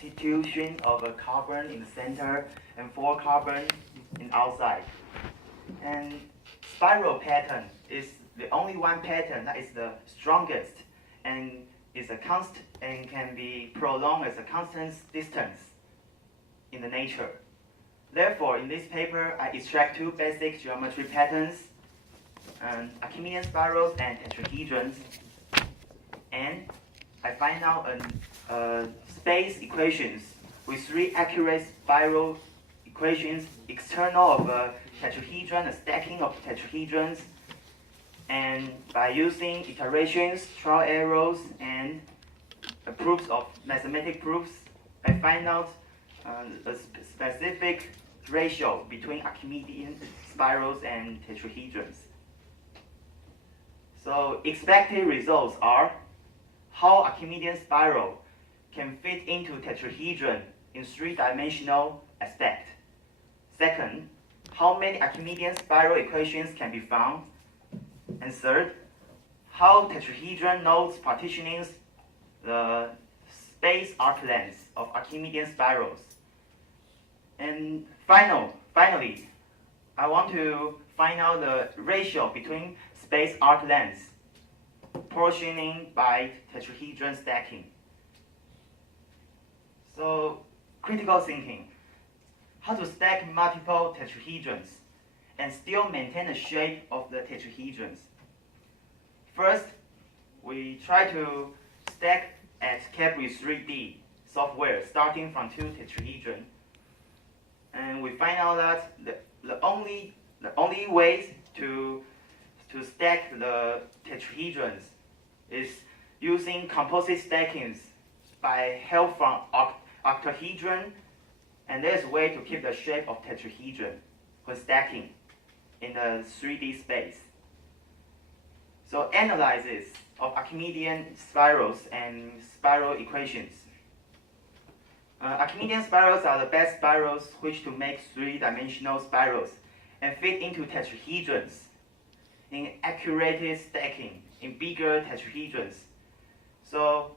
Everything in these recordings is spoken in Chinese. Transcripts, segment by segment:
constitution of a carbon in the center and 4 carbon in outside. And spiral pattern is the only one pattern that is the strongest and is a constant and can be prolonged as a constant distance in the nature. Therefore, in this paper, I extract 2 basic geometry patterns, Archimedean spirals and tetrahedrons, and I find out space equations with 3 accurate spiral equations, external of a tetrahedron, a stacking of tetrahedrons, and by using iterations, trial errors, and proofs of mathematical proofs, I find out a specific ratio between Archimedean spirals and tetrahedrons. So expected results are how Archimedean spiral can fit into tetrahedron in 3-dimensional aspect. Second, how many Archimedean spiral equations can be found. And third, how tetrahedron nodes partitioning the space arc lengths of Archimedean spirals. And finally, I want to find out the ratio between space arc lengths portioning by tetrahedron stacking. So, critical thinking. How to stack multiple tetrahedrons and still maintain the shape of the tetrahedrons. First, we try to stack at Capri 3D software starting from 2 tetrahedron. And we find out that the only way to stack the tetrahedrons is using composite stackings by help from octahedron, and there's a way to keep the shape of tetrahedron when stacking in the 3D space. So analysis of Archimedean spirals and spiral equations. Archimedean spirals are the best spirals which to make 3-dimensional spirals and fit into tetrahedrons in accurate stacking in bigger tetrahedrons. So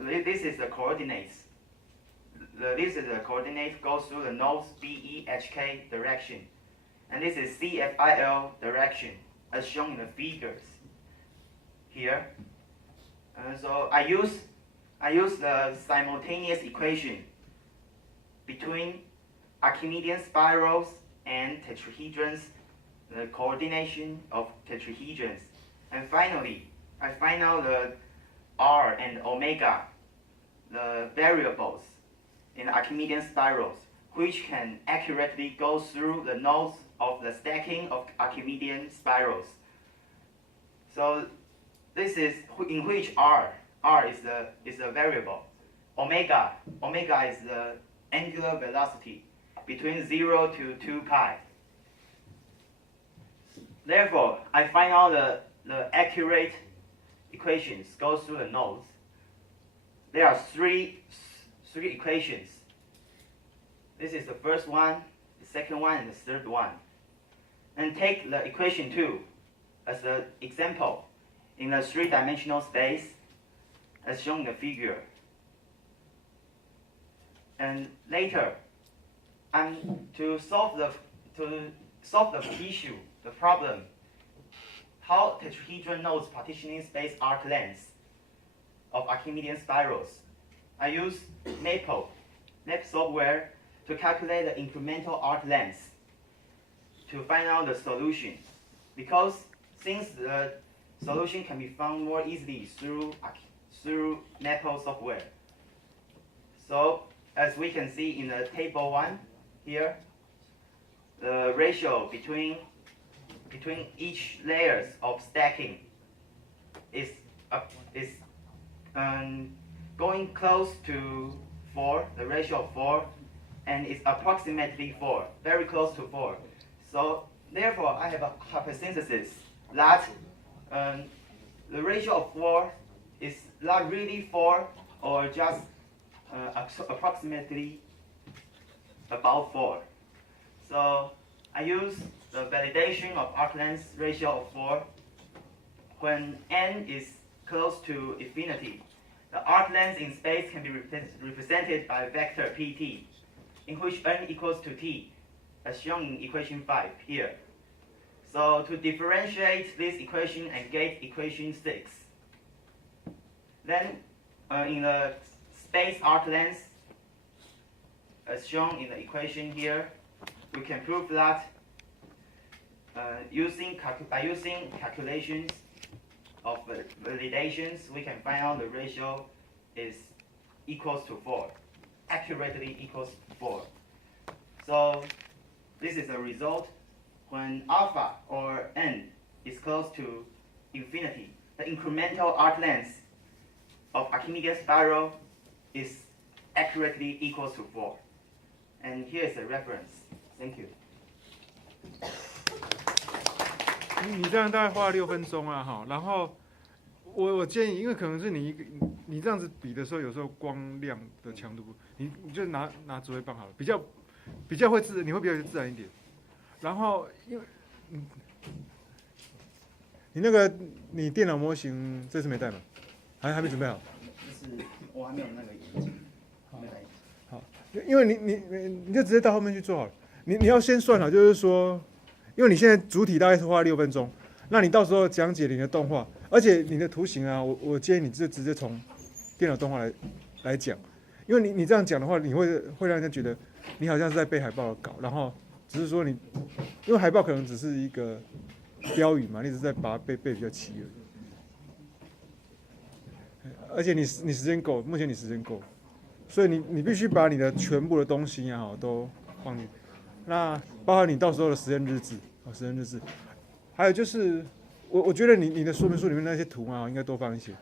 this is the coordinates. This is the coordinate goes through the nodes B, E, H, K direction. And this is C, F, I, L direction as shown in the figures here. So I use the simultaneous equation between Archimedean spirals and tetrahedrons, the coordination of tetrahedrons. And finally, I find out the R and omega, the variables in Archimedean spirals, which can accurately go through the nodes of the stacking of Archimedean spirals. So this is in which R is the variable. Omega is the angular velocity between 0 to 2 pi. Therefore, I find out the accurate equations go through the nodes. There are three equations. This is the first one, the second one, and the third one. And take the equation 2 as the example in a 3-dimensional space as shown in the figure. And later, to solve the issue, the problem, how tetrahedron nodes partitioning space arc lengths of Archimedean spirals. I use Maple software to calculate the incremental arc lengths to find out the solution. Because since the solution can be found more easily through Maple software. So as we can see in the table 1 here, the ratio between each layers of stacking is going close to 4, the ratio of 4, and it's approximately 4, very close to 4. So therefore, I have a hypothesis that the ratio of 4 is not really 4 or just approximately about 4. So I use the validation of arc length ratio of 4 when n is close to infinity. The arc length in space can be represented by a vector pt, in which n equals to t, as shown in equation 5 here. So to differentiate this equation and get equation 6, then in the space arc length, as shown in the equation here, we can prove that by using calculations of validations, we can find out the ratio is equals to 4, accurately equals 4. So this is a result when alpha or n is close to infinity. The incremental arc length of Archimedes spiral is accurately equals to 4. And here is a reference. Thank you. 你这样大概花了6分钟啊，哈。然后我建议，因为可能是你这样子比的时候，有时候光亮的强度，你就拿指挥棒好了，比较会你会比较自然一点。然后因为你那个你电脑模型这次没带吗？还没准备好？就是我还没有那个眼镜，没来。好，因为你就直接到后面去做好了。你要先算好，就是说，因为你现在主体大概是花6分钟，那你到时候讲解你的动画，而且你的图形啊，我建议你就直接从电脑动画来讲，因为你这样讲的话，你会让人家觉得你好像是在背海报的稿，然后只是说因为海报可能只是一个标语嘛，你只是在把它背比较齐而已。而且你时间够，目前你时间够，所以你必须把你的全部的东西啊都放进去。那包含你到时候的实验日志，还有就是我觉得你的说明书里面那些图啊，应该多放一些。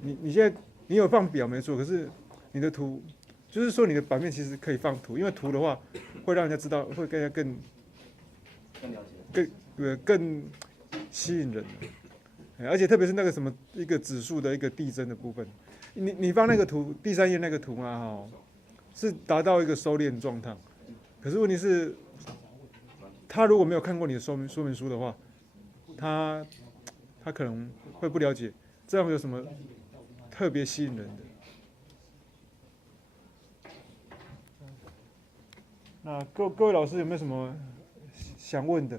你现在你有放表没错，可是你的图，就是说你的版面其实可以放图，因为图的话会让人家知道，会更了解，更吸引人。而且特别是那个什么一个指数的一个递增的部分，你放那个图第3页那个图啊，是达到一个收敛状态。可是问题是，他如果没有看过你的说明书的话，他可能会不了解这样有什么特别吸引人的。那各位老师有没有什么想问的？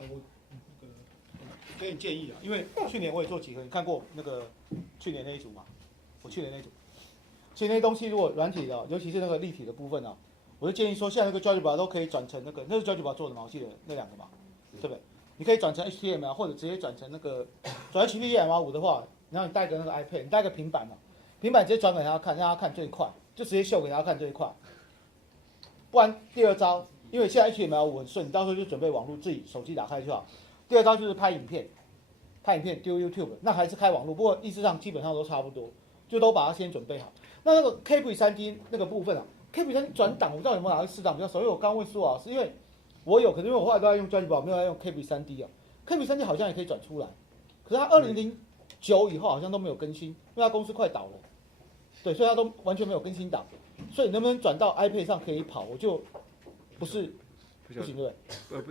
我给你建议啊，因为去年我也做几何，你看过那个去年那一组嘛？我去年那一组，其实那些东西如果软体的，尤其是那个立体的部分啊，我就建议说，现在那个 GeoGebra 都可以转成那是 GeoGebra 做的嘛，我记得那2个嘛，对不对？你可以转成 HTML， 或者直接转成那个转 HTML5 的话，然后你带个那个 iPad， 你带个平板嘛，平板直接转给他看，让他看最快，就直接秀给他看最快。不然第2招，因为现在 HTML5 很顺，你到时候就准备网络自己手机打开就好。第2招就是拍影片丢 YouTube， 那还是开网络，不过意思上基本上都差不多，就都把它先准备好。那个 K3D 那个部分啊 ，K3D 转档，我不知道有没有哪个市场比较熟，因为我刚问苏老师，因为我有，可是因为我后来都在用 GeoGebra， 没有在用 K3D 啊。K3D 好像也可以转出来，可是它2009以后好像都没有更新，因为它公司快倒了，对，所以它都完全没有更新档。所以能不能转到 iPad 上可以跑，我就不行，对不对？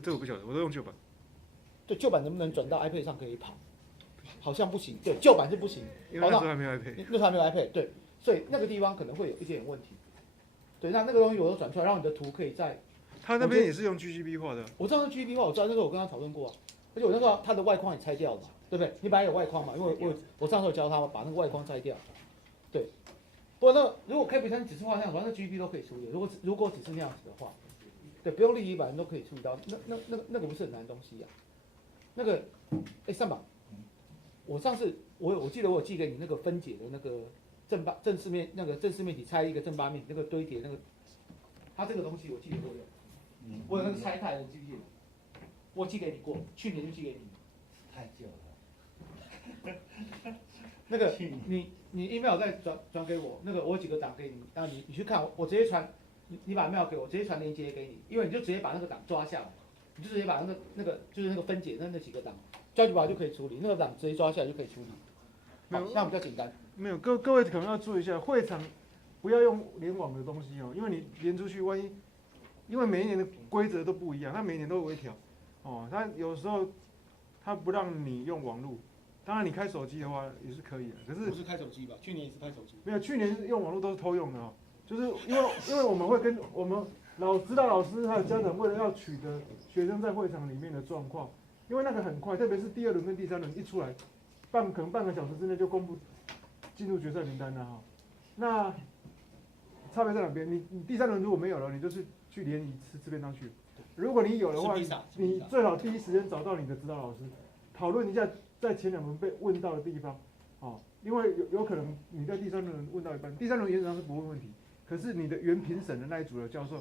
这我不晓得，我都用旧版。对，旧版能不能转到 iPad 上可以跑？好像不行，对，旧版是不行，因为那时候还没有 iPad。那时候还没有 iPad， 对，所以那个地方可能会有一点问题。对，那个东西我都转出来，让你的图可以在。他那边也是用 GGB 画的。我知道是 GGB 画，我知道那个我跟他讨论过啊，而且我那个他的外框也拆掉了嘛，对不对？你本来有外框嘛，因为我上次有教他把那个外框拆掉，对。不过那如果 K3D 只是画那样，反正 GGB 都可以处理。如果只是那样子的话，对，不用立体版都可以处理到。那个不是很难的东西呀、那个，上榜，我上次我记得我有寄给你那个分解的那个正四面体拆一个正八面体那个堆叠那个，它这个东西我记得我有，我有那个拆开的，你记不记得？我寄给你过，去年就寄给你。太旧了。那个你 email 再转给我，那个我有几个档给你，然后你去看，我直接传，你把 email 给我，直接传链接给你，因为你就直接把那个档抓下来，你就直接把那个就是那个分解那几个档，GeoGebra就可以处理，那个档直接抓下来就可以处理，好，这样比较简单。没有，各位可能要注意一下，会场不要用联网的东西哦，因为你连出去，万一因为每一年的规则都不一样，它每一年都有微调，哦，它有时候它不让你用网络，当然你开手机的话也是可以的，可是不是开手机吧？去年也是开手机。没有，去年用网络都是偷用的哦，就是因为我们会跟我们指导老师还有家长为了要取得学生在会场里面的状况，因为那个很快，特别是第2轮跟第3轮一出来，可能半个小时之内就公布进入决赛名单了哈。那差别在哪边？你第3轮如果没有了，你就是去联谊吃便当去。如果你有的话，你最好第一时间找到你的指导老师，讨论一下在前2轮被问到的地方，哦，因为有可能你在第3轮问到一半，第3轮原则上是不问问题，可是你的原评审的那一组的教授，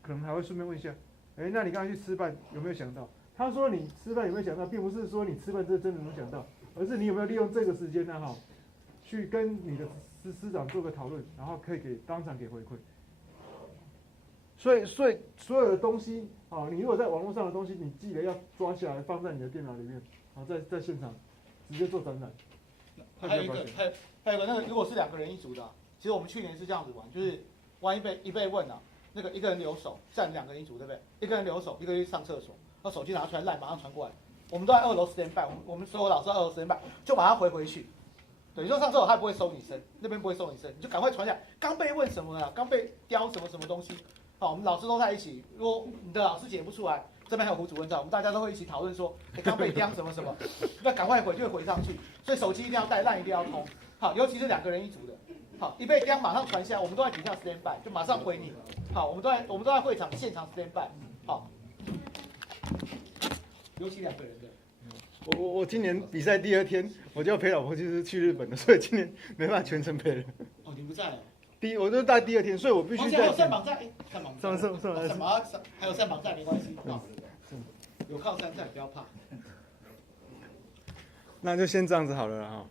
可能还会顺便问一下，那你刚才去吃饭有没有想到？他说你吃饭有没有想到，并不是说你吃饭真的能想到，而是你有没有利用这个时间呢？哈，去跟你的师长做个讨论，然后可以当场给回馈。所以所有的东西，啊，你如果在网络上的东西，你记得要抓下来放在你的电脑里面，啊，在现场直接做展览。还有一个那个，如果是2个人一组的，其实我们去年是这样子玩，就是玩一被问啊，那个一个人留守，站2个人一组，对不对？一个人留守，一个人去上厕所，那手机拿出来赖，马上传过来。我们都在2楼stand by，我们所有老师在2楼stand by，就把它回去。对，你说上厕所他不会收你声，那边不会收你声，你就赶快传下来。刚被问什么了？刚被雕什么东西？好，我们老师都在一起。如果你的老师解不出来，这边还有胡主任在，我们大家都会一起讨论说，刚被雕什么，那赶快就会回上去。所以手机一定要带，烂一定要通。好，尤其是2个人一组的。好，一被雕马上传下来，我们都在底下 stand by， 就马上回你。好，我们都在会场现场 stand by。好，尤其2个人的。我今年比赛第2天，我就要陪老婆去日本了，所以今年没办法全程陪了。哦，你不在哦。我就带第2天，所以我必须在。还有上榜站，上还有上榜站没关系，有靠山站不要怕。那就先这样子好了哈。